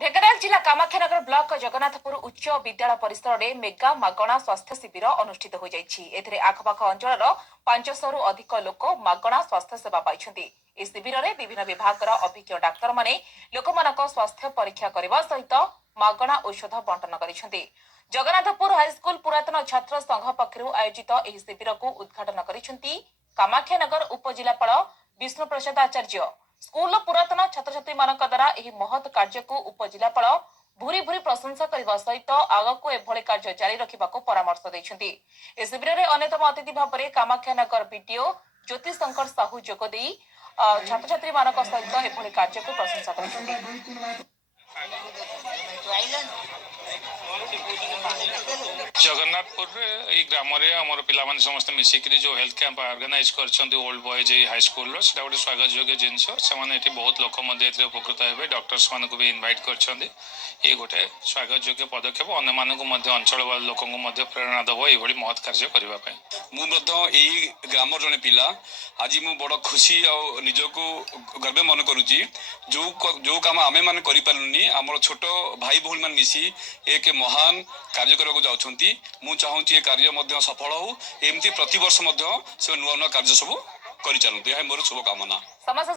ढेंकानाल जिला कामाख्यानगर ब्लॉक जगन्नाथपुर उच्च विद्यालय परिसर में मेगा मागणा स्वास्थ्य शिविर अनुष्ठित हो जाइए। आखपाख अंचल 500 रु अधिक लोक मागणा स्वास्थ्य सेवा पाई। इस शिविर में विभिन्न विभाग अभिज्ञ डाक्तर माने लोक स्वास्थ्य परीक्षा करने सहित मागणा औषध बंटन कर। जगन्नाथपुर हाईस्कल पुरातन छात्र संघ पक्षर आयोजित यह शिविर को उद्घाटन कर कामाख्यानगर उपजिलापाल विष्णु प्रसाद आचार्य। स्कूल पुरातन छात्र छात्री द्वारा यह महत् कार्य को उपजिलापाल भूरी भूरी प्रशंसा करने सहित आगक एभली कार्य जारी रखा परामर्श देते। इस शिविर में अन्यतम अतिथि भाव में कामाख्यानगर बीडीओ ज्योति शंकर साहू जोगदे छात्र छात्री सहित एभली कार्य को प्रशंसा कर। जगन्नाथपुर ग्राम आमर पाने समस्त मिसिक जो हेल्थ कैंप ऑर्गेनाइज कर ओल्ड बॉयज हाई स्कूल गोटे स्वागत योग्य जिनस से बहुत लोक उपकृत हे डॉक्टर्स मान भी इनवाइट कर गोटे स्वागत योग्य पदक्षेप अन्य अंचल लोक प्रेरणा दब ये महत् कार्य करने। मुझे ग्राम जड़े पिला आज मु बड़ खुशी और निजक गर्व मन करुच्ची जो काम आमे मैंने करें आम छोट भाई भौणी मान मिसी एक महान कार्य करने जाऊँगी। मु चाहूँगी कार्य सफल हो एमती प्रति वर्ष से नुआ नुआ कार्य सब कर मोर शुभकामना।